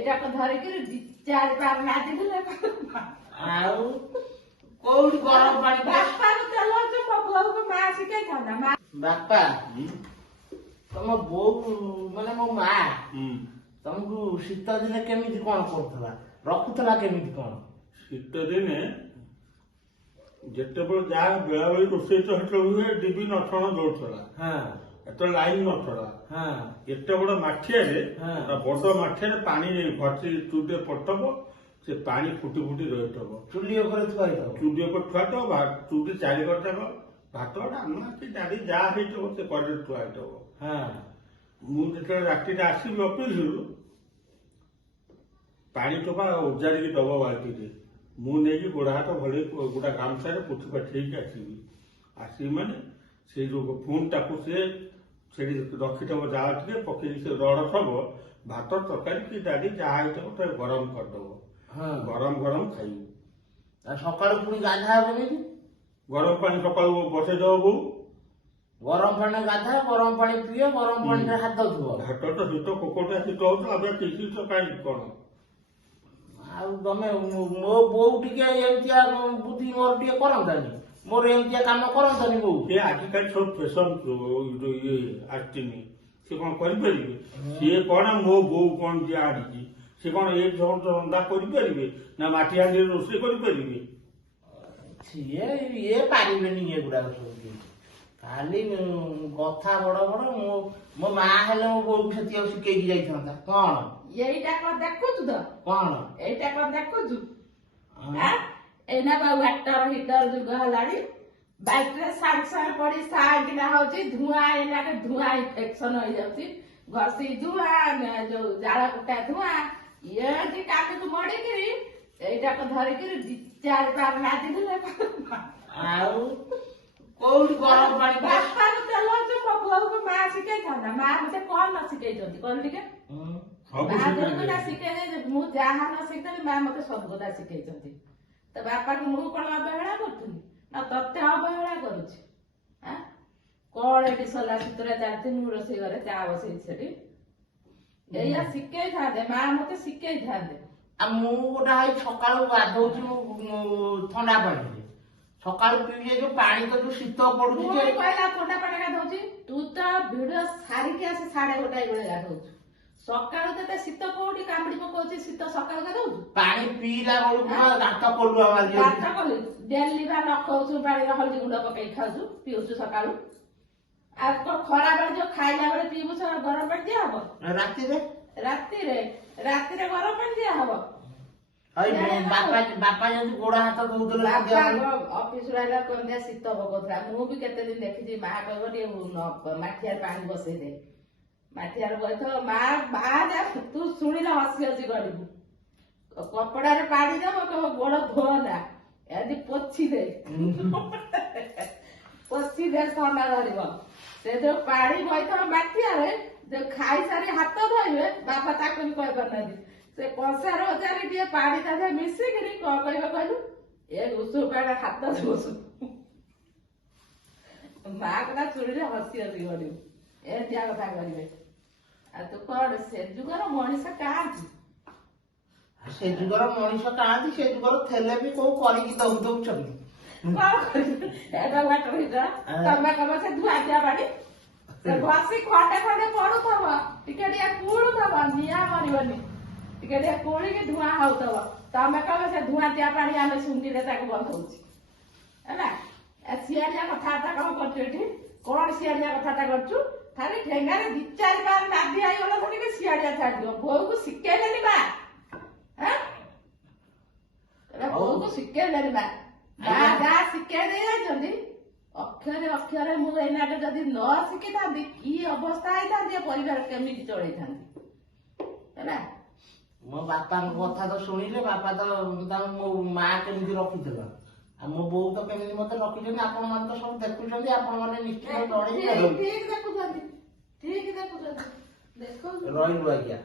ଏଇଟାକୁ ଧରିକିରି ଚାରି ପାର ନାଚିଥିଲେ ଆଉ କୋଉଠି ଗରମ ପାଣି ବାପାକୁ ତେଲ ଅଛି ମୋ ବୋଉକୁ ମା ଶିଖେଇଥାନ୍ତା ମା ବାପା ତମ ବୋଉ ମାନେ ମୋ ମା ତମକୁ ଶୀତ ଦିନେ କେମିତି କଣ କରୁଥିଲା ରଖୁଥିଲା କେମିତି କଣ? ଶୀତ ଦିନେ ଯେତେବେଳେ ଯାହା ବେଳାବେଳି ରୋଷେଇ ତ ସେତେବେଳେ ହୁଏ ଡିବି ନଠଣ ଦଉଥିଲା ଏତେବେଳେ ଲାଇନ ନଥିଲା ଏତେ ବଡ ମାଠିଆରେ ବଡ ମାଠିଆରେ ପାଣି ଭର୍ତ୍ତି ଚୁଲିରେ ପଡିଥିବ ସେ ପାଣି ଫୁଟି ଫୁଟି ରହିଥିବ ଚୁଲି ଉପରେ ଥୁଆଇଥିବ ଚୁଲି ଉପରେ ଥୁଆଇଥିବ ଚୁଲି ଚାରିକର ଯାକ ଭାତ ଡାଲମା କି ଡାଲି ଯାହା ହେଇଥିବ ସେ କଡ଼ରେ ଥୁଆ ହେଇଥିବ। ମୁଁ ଯେତେବେଳେ ରାତିରେ ଆସିବି ଅଫିସରୁ ପାଣି ଟୋପା ଉଜାଡ଼ିକି ଦବ ବାଲ୍ଟିରେ ମୁଁ ନେଇକି ଗୋଡ ହାତ ଭଳି ଗୋଟା ଗାମୁଛାରେ ପୋଛି ପାଠେଇକି ଆସିବି ମାନେ ସେ ଯୋଉ ପୁଣିଟାକୁ ସେ ସେଠି ରଖିଥିବ ଯାହା ଟିକେ ପକେଇକି ସେ ରଡ ଥବ ଭାତ ତରକାରୀ କି ଡାଲି ଯାହା ହେଇଥିବ ତାକୁ ଗରମ କରିଦବ ଗରମ ଗରମ ଖାଇବୁ। ସକାଳୁ ପୁଣି ଗାଧା କେମିତି? ଗରମ ପାଣି ସକାଳୁ ବସେଇ ଦବ ବୋଉ ଗରମ ପାଣି ଗାଧା ଗରମ ପାଣି ପିଅ ଗରମ ପାଣିରେ ହାତ ଧୁଅ ହାତ ତ ଶୀତ କୋକଟା ଶୀତ ହଉଛି ଆମେ କିଛି ତ କାହିଁକି କଣ ଆଉ ତମେ ମୋ ବୋଉ ଟିକେ ଏମିତିଆ ବୁଦ୍ଧି ମୋର ଟିକେ କରନ୍ତାନି ମୋର ଏମିତିଆ କାମ କରନ୍ତାନି ବୋଉ ସେ ଆଜିକାଲି ସବୁ ଫେସନ ଇଏ ଆସିନି ସେ କଣ କରିପାରିବେ ସିଏ କଣ ମୋ ବୋଉ କଣ ଯିଏ ଆଣିଛି ସେ କଣ ଏ ଧନ୍ଦା କରିପାରିବେ ନା ମାଟି ହାଣ୍ଡିରେ ରୋଷେଇ କରିପାରିବେ ସିଏ ଇଏ ପାରିବେନି ଏଗୁଡାକ ସବୁ ଖାଲି କଥା ବଡ ବଡ ମୋ ମା ହେଲେ ମୋ ବୋଉକୁ ସେତିକି ଶିଖେଇକି ଯାଇଥାନ୍ତା କଣ ଏଇଟା କଣ ଦେଖୁଛୁ ତ କଣ ଏଇଟା କଣ ଦେଖୁଛୁ ଏଇନା ବା ୱାଟର ହିଟର ଯୁଗ ହେଲାଣି ବାଇକରେ ସାଙ୍ଗେ ସାଙ୍ଗେ ପଡି ସାଙ୍ଗିନା ହଉଛି ଧୂଆଁ ଏଇନାକେ ଧୂଆଁ ଇନଫେକ୍ସନ ହେଇଯାଉଛି ଘଷି ଧୂଆଁ ଯୋଉ ଜାଳ କୁଟା ଧୂଆଁ ଇଏ କାମକୁ ମଡିକିରି ଏଇଟାକୁ ଧରିକିରି ଚାରି ପାର ନାଚିଥିଲେ ଆଉ କୋଉଠି ଗରମ ପାଣି ବାପାକୁ ତେଲ ଅଛି ମୋ ବୋଉକୁ ମା ଶିଖେଇଥାନ୍ତା ମା ମତେ କଣ ନ ଶିଖେଇଛନ୍ତି କଣ ଟିକେ ମା ଯୋଉଟା ଶିଖେଇ ମୁଁ ଯାହା ନ ଶିଖେଇଲି ମା ମତେ ସବୁ କଥା ଶିଖେଇଛନ୍ତି ତ ବାପାକୁ ମୁଁ କଣ ଅବହେଳା କରୁଥିଲି ନା ତତେ ଅବହେଳା କରୁଛି କଣ ଏଠି ସଲା ସୁତୁରା ଚାଲିଛି ମୁଁ ରୋଷେଇ ଘରେ ଚା ବସେଇଛି ସେଠି ଏଇଆ ଶିଖେଇଥାନ୍ତେ ମା ମତେ ଶିଖେଇଥାନ୍ତେ ଆଉ ମୁଁ ଗୋଟେ ହେଇ ସକାଳୁ ଗାଧଉଛି ଥଣ୍ଡା ପାଣିରେ ସକାଳୁ ପିଇଲେ ଯୋଉ ପାଣି ତ ଯୋଉ ଶୀତ ପଡୁଛି କହିଲା ଥଣ୍ଡା ପାଣି ଗାଧଉଛି ତୁ ତ ଭିଡିଓ ସାରିକି ଆସି 1:30 ବେଳେ ଗାଧଉଛୁ ସକାଳୁ ତତେ ଶୀତ କୋଉଠି କାମୁଡି ପକଉଛି ଶୀତ ସକାଳୁ ଗାଧଉଛୁ ପାଣି ପିଇଲା ବେଳକୁ ଦାନ୍ତ ପଡୁଆ ମାରି ଡେଲି ବା ନଖଉଛୁ ପାଣିରେ ହଳଦୀ ଗୁଣ୍ଡ ପକେଇକି ଖାଉଛୁ ପିଉଛୁ ସକାଳୁ ଆଉ କଣ ଖରା ବେଳେ ଯୋଉ ଖାଇଲା ବେଳେ ପିଇବୁ ଗରମ ପାଣି ଦିଆହବ ରାତିରେ ରାତିରେ ରାତିରେ ଗରମ ପାଣି ଦିଆହବ ବାପା ଯଦି ଗୋଡ ହାତ ଦଉଥିଲେ ଅଫିସରୁ ଆଇଲା କନ୍ଦିଆ ଶୀତ ପକଉଥିଲା ମୁଁ ବି କେତେ ଦିନ ଦେଖିଛି ମା କହିବ ଟିକେ ମାଠିଆରେ ପାଣି ବସେଇ ଦେ ମାଠିଆରେ ବସିଥିବ ମା ତୁ ଶୁଣିଲେ ହସି ହସି ଗଡିବୁ କପଡାରେ ପାଣି ଦବ କହିବ ଗୋଡ ଧୋନା ଏମିତି ପୋଛି ଦେ ଥଣ୍ଡା ଧରିବ ସେ ଯୋଉ ପାଣି ବଇଥିବ ମାଠିଆରେ ଯୋଉ ଖାଇସାରି ହାତ ଧୋଇବେ ବାପା ତାକୁ ବି କହିପାରୁନାହାନ୍ତି ସେ କଂସାର ହଜାରେ ଟିକେ ପାଣି ତା ଦେହରେ ମିଶିକିରି କଣ କହିବ କହିଲୁ ଏ ଉଷୁମ ପାଣି ହାତ ଧୋସୁ ମା କଥା ଶୁଣିଲେ ହସି ହସି କରିବୁ ଏମିତିଆ କଥା କରିବେ ଆଉ ତୁ କଣ ସେ ଯୁଗର ମଣିଷ କାହାନ୍ତି ସେ ଯୁଗର ମଣିଷ କାହାନ୍ତି ସେ ଯୁଗର ଥିଲେ ବି କୋଉ କରିକି ଦଉଛନ୍ତି କଣ କରିବୁ ଏଟା ୱାଟର ହିଟର ତମେ କହିବ ସେ ଧୁଆଁଧିଆ ପାଣି ସେ ଘଷି ଖଣ୍ଡେ ଖଣ୍ଡେ ପଡୁଥିବ ଟିକେ ଟିକେ କୁଳୁଥିବ ନିଆଁ ମରିବନି ଟିକେ ଟିକେ କୋଳିକି ଧୂଆଁ ହଉଥିବ ତମେ କହିବ ସେ ଧୂଆଁତିଆ ପାଣି ଆମେ ଶୁଣ୍ଠିରେ ତାକୁ ବନ୍ଧଉଛୁ ହେଲା ସିଆଳିଆ କଥାବାର୍ତ୍ତା କଣ କରୁଛୁ ଏଠି କଣ ସିଆଳିଆ କଥାଟା କରୁଛୁ ଖାଲି ଠେଙ୍ଗାରେ 2-4 ବାର ନାଦି ହେଇଗଲା ଧରିକି ସିଆଳିଆ ଛାଡିଦିଅ ବୋଉକୁ ଶିଖେଇଲେନି ମା ବୋଉକୁ ଶିଖେଇଲେନି ମା ଯାହା ଶିଖେଇ ଦେଇ ଯାଇଛନ୍ତି ଅକ୍ଷରେ ଅକ୍ଷରେ ମୁଁ ଏଇନାକେ ଯଦି ନ ଶିଖିଥାନ୍ତି କି ଅବସ୍ଥା ହେଇଥାନ୍ତି ପରିବାର କେମିତି ଚଳେଇଥାନ୍ତି ହେଲା ମୋ ବାପାଙ୍କ କଥା ତ ଶୁଣିଲେ ବାପା ତ ମୋ ମା କେମିତି ରଖିଥିଲା ଆଉ ମୋ ବୋଉ ତ କେମିତି ମତେ ରଖିଛନ୍ତି ଆପଣ ମାନେ ତ ସବୁ ଦେଖୁଛନ୍ତି ଆପଣ ମାନେ ନିଶ୍ଚୟ ଠିକ ଦେଖୁଛନ୍ତି ରହିବୁ ଆଜ୍ଞା।